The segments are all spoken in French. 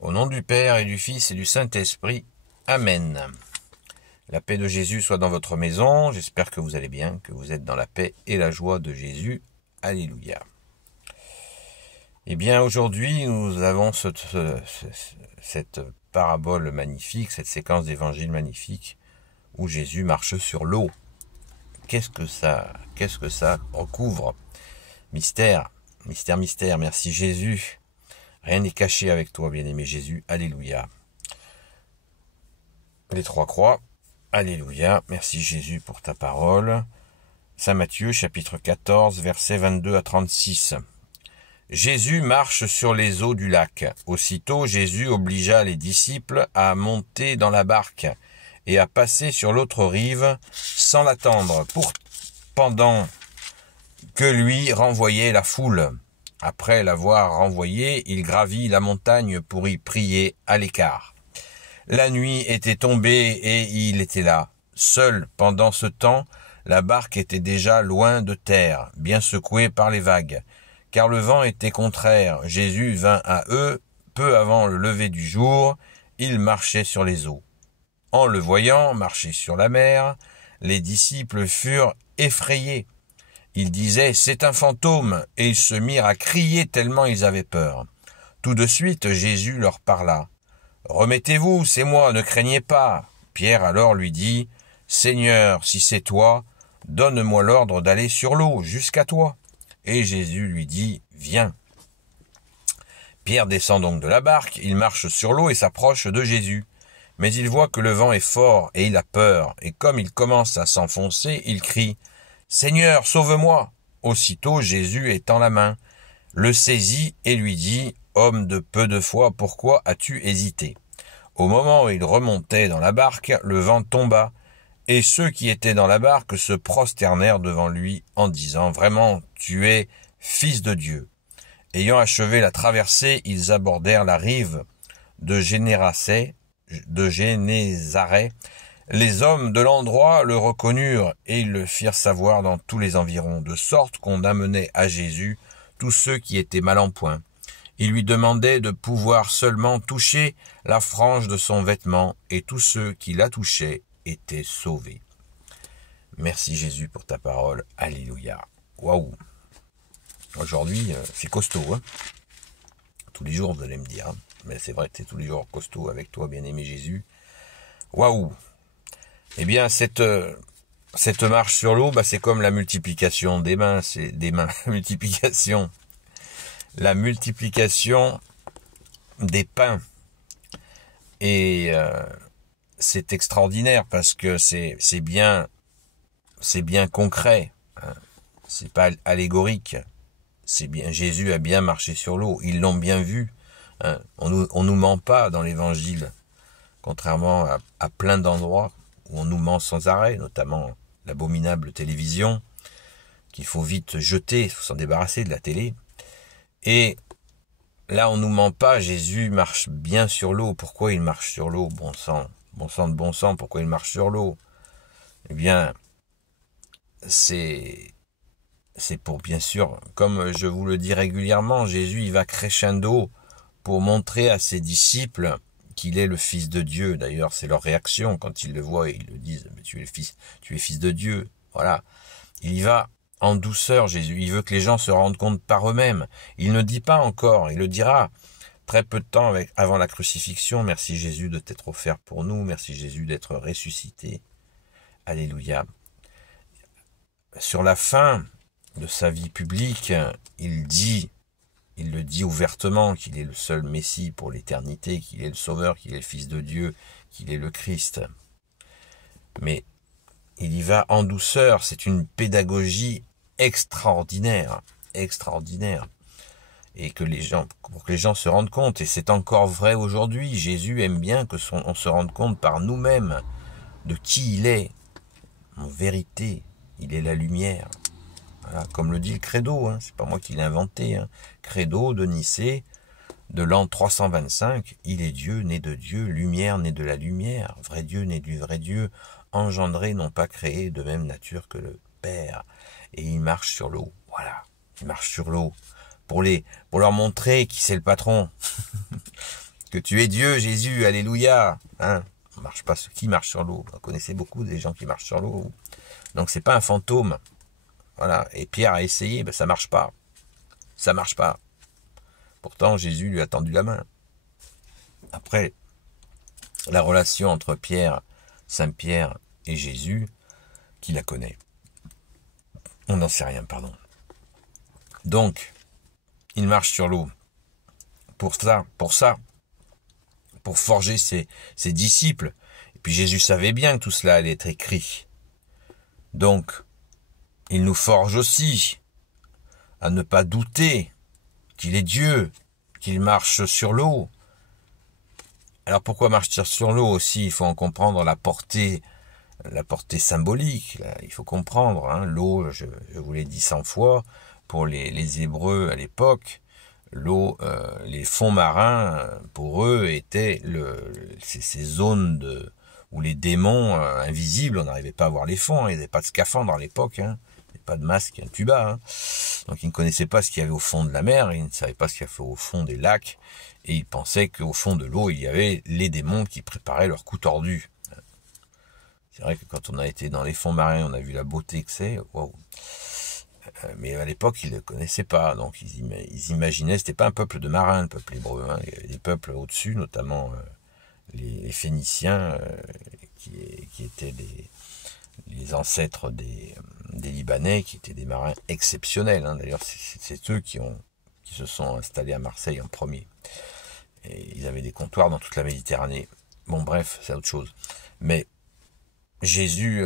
Au nom du Père et du Fils et du Saint-Esprit. Amen. La paix de Jésus soit dans votre maison. J'espère que vous allez bien, que vous êtes dans la paix et la joie de Jésus. Alléluia. Eh bien, aujourd'hui, nous avons cette parabole magnifique, cette séquence d'évangile magnifique où Jésus marche sur l'eau. Qu'est-ce que ça recouvre? Mystère, mystère, mystère. Merci Jésus. Rien n'est caché avec toi, bien-aimé Jésus. Alléluia. Les trois croix. Alléluia. Merci Jésus pour ta parole. Saint Matthieu, chapitre 14, versets 22 à 36. Jésus marche sur les eaux du lac. Aussitôt, Jésus obligea les disciples à monter dans la barque et à passer sur l'autre rive sans l'attendre, pendant que lui renvoyait la foule. Après l'avoir renvoyé, il gravit la montagne pour y prier à l'écart. La nuit était tombée et il était là, seul. Pendant ce temps, la barque était déjà loin de terre, bien secouée par les vagues, car le vent était contraire. Jésus vint à eux, peu avant le lever du jour, il marchait sur les eaux. En le voyant marcher sur la mer, les disciples furent effrayés. Ils disaient « C'est un fantôme » et ils se mirent à crier tellement ils avaient peur. Tout de suite, Jésus leur parla. « Remettez-vous, c'est moi, ne craignez pas. » Pierre alors lui dit « Seigneur, si c'est toi, donne-moi l'ordre d'aller sur l'eau jusqu'à toi. » Et Jésus lui dit « Viens. » Pierre descend donc de la barque, il marche sur l'eau et s'approche de Jésus. Mais il voit que le vent est fort et il a peur, et comme il commence à s'enfoncer, il crie « Seigneur, sauve-moi » Aussitôt Jésus étend la main, le saisit et lui dit « Homme de peu de foi, pourquoi as-tu hésité ?» Au moment où il remontait dans la barque, le vent tomba, et ceux qui étaient dans la barque se prosternèrent devant lui en disant « Vraiment, tu es Fils de Dieu ». Ayant achevé la traversée, ils abordèrent la rive de Génésaret. Les hommes de l'endroit le reconnurent et ils le firent savoir dans tous les environs, de sorte qu'on amenait à Jésus tous ceux qui étaient mal en point. Ils lui demandaient de pouvoir seulement toucher la frange de son vêtement, et tous ceux qui la touchaient étaient sauvés. Merci Jésus pour ta parole. Alléluia. Waouh. Aujourd'hui, c'est costaud, hein. Tous les jours, vous allez me dire, hein. Mais c'est vrai que c'est tous les jours costaud avec toi, bien-aimé Jésus. Waouh. Eh bien, cette marche sur l'eau, c'est comme la multiplication des mains, c'est des mains, la multiplication des pains. Et c'est extraordinaire parce que c'est bien concret, hein. C'est pas allégorique. C'est bien, Jésus a bien marché sur l'eau, ils l'ont bien vu, hein. On nous ment pas dans l'évangile, contrairement à plein d'endroits où on nous ment sans arrêt, notamment l'abominable télévision, qu'il faut vite jeter, il faut s'en débarrasser de la télé. Et là, on nous ment pas, Jésus marche bien sur l'eau. Pourquoi il marche sur l'eau? Bon sang de bon sang, pourquoi il marche sur l'eau? Eh bien, c'est pour, bien sûr, comme je vous le dis régulièrement, Jésus, il va crescendo pour montrer à ses disciples qu'il est le Fils de Dieu. D'ailleurs, c'est leur réaction quand ils le voient, ils le disent, mais tu es Fils de Dieu. Voilà. Il y va en douceur, Jésus. Il veut que les gens se rendent compte par eux-mêmes. Il ne dit pas encore, il le dira très peu de temps avant la crucifixion. Merci Jésus de t'être offert pour nous. Merci Jésus d'être ressuscité. Alléluia. Sur la fin de sa vie publique, il le dit ouvertement qu'il est le seul Messie pour l'éternité, qu'il est le Sauveur, qu'il est le Fils de Dieu, qu'il est le Christ. Mais il y va en douceur, c'est une pédagogie extraordinaire. Et pour que les gens se rendent compte, et c'est encore vrai aujourd'hui, Jésus aime bien on se rende compte par nous-mêmes de qui il est. En vérité, il est la lumière. Voilà, comme le dit le credo, hein, c'est pas moi qui l'ai inventé, hein. Credo de Nicée, de l'an 325, il est Dieu, né de Dieu, lumière, né de la lumière, vrai Dieu, né du vrai Dieu, engendré, non pas créé, de même nature que le Père. Et il marche sur l'eau, voilà, il marche sur l'eau, pour leur montrer qui c'est le patron, que tu es Dieu, Jésus, alléluia. Hein, on marche pas, qui marche sur l'eau? Vous connaissez beaucoup des gens qui marchent sur l'eau. Donc c'est pas un fantôme. Voilà. Et Pierre a essayé, ben ça marche pas. Ça marche pas. Pourtant, Jésus lui a tendu la main. Après, la relation entre Pierre, Saint Pierre et Jésus, qui la connaît? On n'en sait rien, pardon. Donc, il marche sur l'eau. Pour forger ses disciples. Et puis Jésus savait bien que tout cela allait être écrit. Donc, il nous forge aussi à ne pas douter qu'il est Dieu, qu'il marche sur l'eau. Alors pourquoi marcher sur l'eau aussi? Il faut en comprendre la portée symbolique. Là. Il faut comprendre, hein, l'eau, je vous l'ai dit 100 fois, pour les Hébreux à l'époque, l'eau, les fonds marins, pour eux, étaient ces zones où les démons invisibles, on n'arrivait pas à voir les fonds, hein, il n'y avait pas de scaphandre à l'époque, hein, il n'y avait pas de masque, un tuba, hein. Donc ils ne connaissaient pas ce qu'il y avait au fond de la mer, ils ne savaient pas ce qu'il y avait au fond des lacs, et ils pensaient qu'au fond de l'eau, il y avait les démons qui préparaient leur coup tordu. C'est vrai que quand on a été dans les fonds marins, on a vu la beauté que c'est, waouh. Mais à l'époque, ils ne le connaissaient pas, donc ils imaginaient, c'était pas un peuple de marins, le peuple hébreu, hein. Il y avait des peuples au-dessus, notamment les Phéniciens, qui étaient les ancêtres des Libanais, qui étaient des marins exceptionnels, hein. D'ailleurs, c'est eux qui se sont installés à Marseille en premier. Et ils avaient des comptoirs dans toute la Méditerranée. Bon, bref, c'est autre chose. Mais Jésus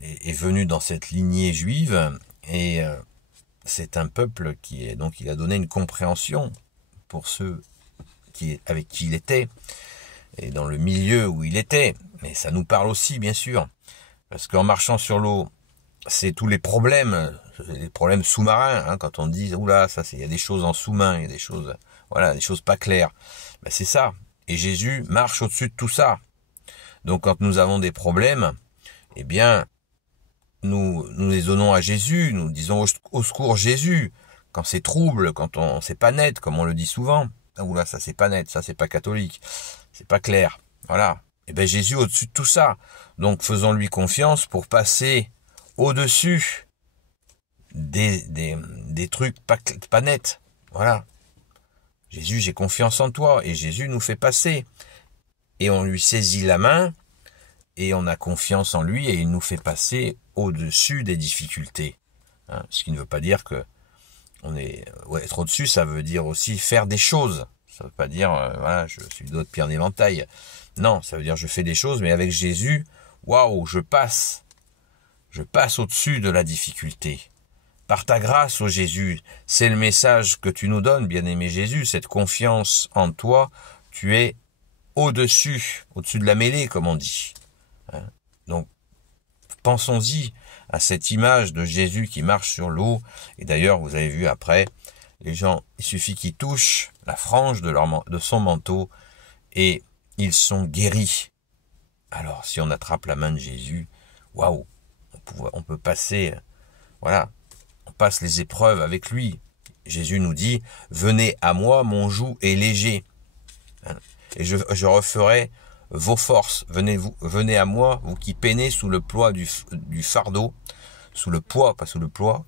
est venu dans cette lignée juive, et c'est un peuple donc il a donné une compréhension pour ceux avec qui il était, et dans le milieu où il était. Mais ça nous parle aussi, bien sûr, parce qu'en marchant sur l'eau, c'est tous les problèmes sous-marins, hein, quand on dit, oula, il y a des choses en sous-main, il y a des choses, voilà, des choses pas claires. Ben, c'est ça. Et Jésus marche au-dessus de tout ça. Donc quand nous avons des problèmes, eh bien, nous les donnons à Jésus, nous disons au secours Jésus, quand c'est trouble, quand c'est pas net, comme on le dit souvent. Ah, oula, ça c'est pas net, ça c'est pas catholique, c'est pas clair. Voilà. Et bien Jésus au-dessus de tout ça. Donc faisons-lui confiance pour passer au-dessus des trucs pas nets. Voilà. Jésus, j'ai confiance en toi. Et Jésus nous fait passer. Et on lui saisit la main, et on a confiance en lui, et il nous fait passer au-dessus des difficultés. Hein, ce qui ne veut pas dire que être au-dessus, ça veut dire aussi faire des choses. Ça veut pas dire, voilà, je suis le doigt de Pierre d'éventail. Non, ça veut dire je fais des choses, mais avec Jésus, waouh, je passe au-dessus de la difficulté. Par ta grâce, ô Jésus, c'est le message que tu nous donnes, bien-aimé Jésus, cette confiance en toi, tu es au-dessus de la mêlée, comme on dit. Hein? Donc, pensons-y à cette image de Jésus qui marche sur l'eau. Et d'ailleurs, vous avez vu après, les gens, il suffit qu'ils touchent la frange de son manteau et ils sont guéris. Alors, si on attrape la main de Jésus, waouh, on peut passer, voilà, on passe les épreuves avec lui. Jésus nous dit, venez à moi, mon joug est léger. Hein? Et je referai vos forces. Venez à moi, vous qui peinez sous le poids du fardeau, sous le poids, pas sous le poids.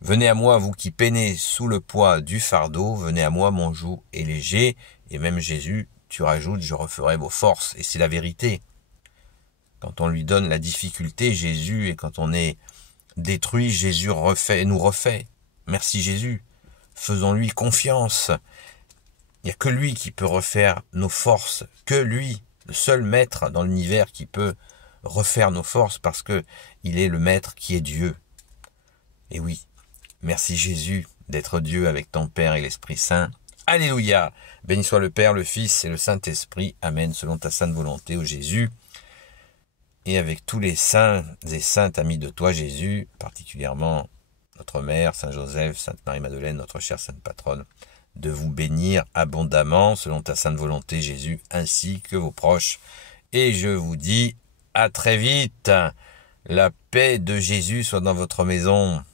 Venez à moi, vous qui peinez sous le poids du fardeau, venez à moi, mon joug est léger. Et même Jésus, tu rajoutes, je referai vos forces. Et c'est la vérité. Quand on lui donne la difficulté, Jésus, et quand on est détruit, Jésus nous refait. Merci Jésus. Faisons-lui confiance. Il n'y a que lui qui peut refaire nos forces, que lui, le seul maître dans l'univers qui peut refaire nos forces, parce que il est le maître qui est Dieu. Et oui, merci Jésus d'être Dieu avec ton Père et l'Esprit Saint. Alléluia. Béni soit le Père, le Fils et le Saint-Esprit. Amen, selon ta sainte volonté, ô Jésus. Et avec tous les saints et saintes amis de toi, Jésus, particulièrement notre Mère, Saint Joseph, Sainte Marie-Madeleine, notre chère Sainte Patronne, de vous bénir abondamment selon ta sainte volonté, Jésus, ainsi que vos proches. Et je vous dis à très vite. La paix de Jésus soit dans votre maison.